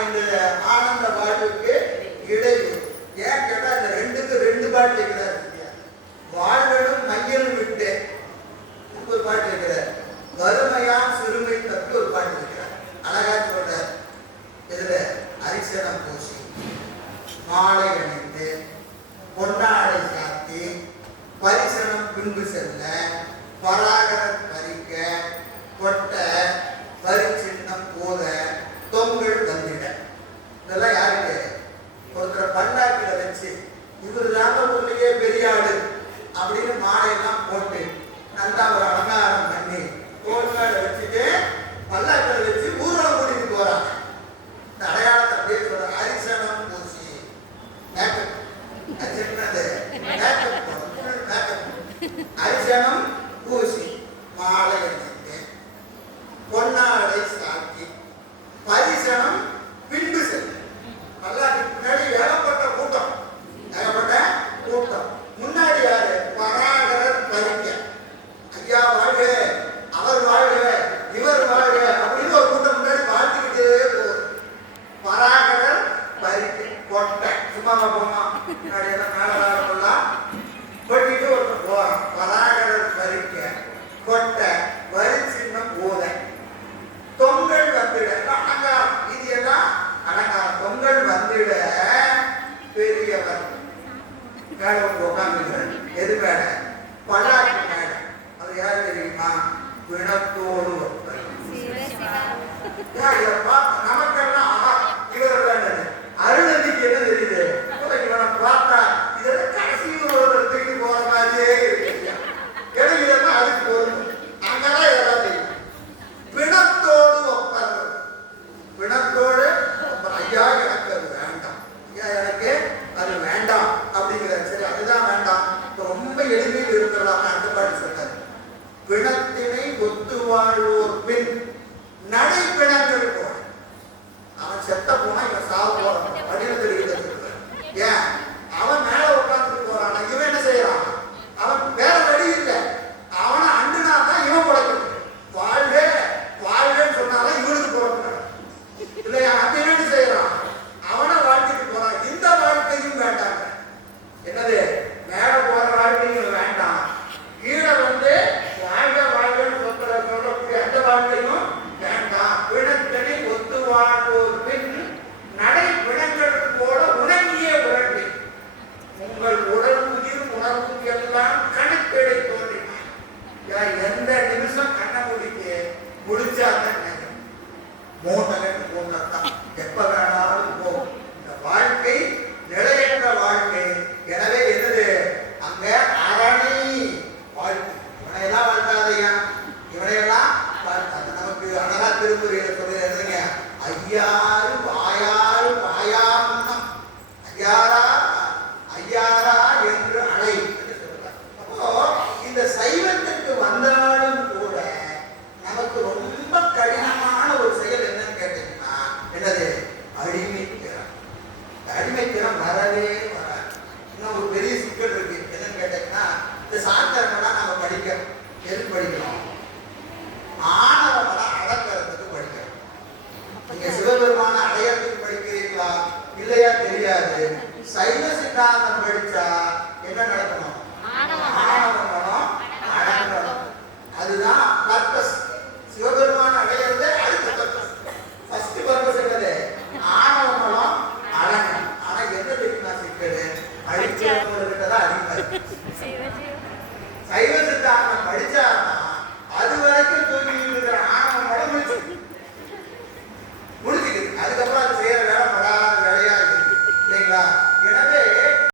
இந்த ஆனந்த வாழ்வுக்கு இடையில் ஏன் கேட்டா இந்த ரெண்டுக்கு ரெண்டு பாட்டு இருக்கிறார் வாழ்வனும் மையலும் விட்டு ஒரு பாட்டு இருக்கிறார் வறுமையாம் சிறுமை தப்பி ஒரு பாட்டு இருக்கிறார் அழகா சொல்றார். இதுல அரிசனம் பூசி மாலை அணிந்து பொன்னாடை சாத்தி பரிசனம் பின்பு செல்ல பராகரம் பறிக்க கொட்ட பரிச்சின்னம் போத தொங்கல் அரிசனம் பூசி மாலை அணிந்து பொன்னாடை சாத்தி பரிசனம் பின்பு செல்லும். பல்லாக்கு பின்னாடி ஏகப்பட்ட கூட்டம். ஏகப்பட்ட கூட்டம். முன்னாடி யாரு? பராகரர் பரிக்க ஐயா வாழ்க அவர் வாழ்க இவர் வாழ்க அப்படின்னு ஒரு கூட்டம் முன்னாடி வாழ்த்துக்கிட்டே போகும் பராகரர் பரிக்க கொட்டை. சும்மா போமா முன்னாடி எல்லாம் மேலே கொட்டிட்டு ஒருத்தர் போறான் பராகரர் பறிக்க கொட்டை வரி சின்னம் ஊதை தொங்கல் வந்திட அலங்காரம் இது எல்லாம் அலங்காரம் தொங்கல் வந்திட பெரியவர் மேல வந்து உட்காந்துக்கிறார் எது மேல பல்லாக்கு மேல அது யார் தெரியுமா? ஒருத்தர். ஏன் இதை ஐயாறு வாயாறு வாயாமன்னம் ஐயாரா ஐயாரா என்று அழை அப்போ இந்த சைவத்திற்கு வந்தாலும் கூட நமக்கு ரொம்ப கடினமான ஒரு செயல் என்னன்னு கேட்டீங்கன்னா என்னது? அடிமைத்திறம் இந்த அடிமைத்திறம் வரவே வராது. இன்னும் ஒரு பெரிய சிக்கல் இருக்கு. என்னன்னு கேட்டீங்கன்னா இந்த சாத்திரமெல்லாம் நம்ம படிக்கிறோம் எது படிக்கிறோம் இல்லையா தெரியாது. சைவ சித்தாந்தம் படிச்சா என்ன நடக்கணும் ஆணவமனம் அடங்கணும் அதுதான் பர்பஸ் சிவபெருமான அடையிறது அடுத்த பர்பஸ் ஃபர்ஸ்ட் பர்பஸ் என்னது? ஆணவமனம் அடங்கணும் ஆனா என்ன தெரியுமா சிக்கல் அழிக்கிறவங்ககிட்ட தான் அதிகமா இருக்கு சைவ